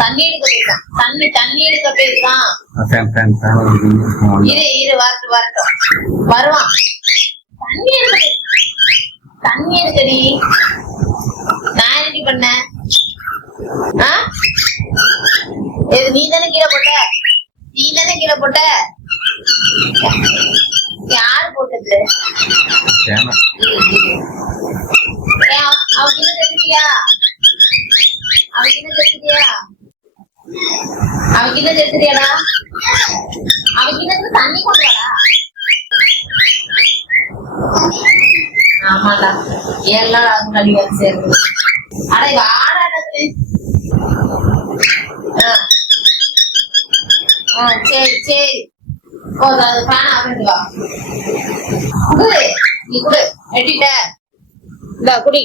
தண்ணி எடுக்க போயிருக்கான். தண்ணி எடுக்க போயிருக்கான். இரு வரட்டும் வருவான். தண்ணி எடுக்கடி. நான் என்னடி பண்ண? நீ தானே கீழே போட்ட. யாரு போட்டது? அவனுக்கு என்ன தெரிஞ்சியா? தண்ணி கொண்டாடா. ஆமாடா எல்லாம் நடிகர் சேர்ந்து. அட ஆடாடத்து. சரி அது ஃபேன் ஆஃப் வா. நீ குடு எட்டிட்ட. இந்த குடி.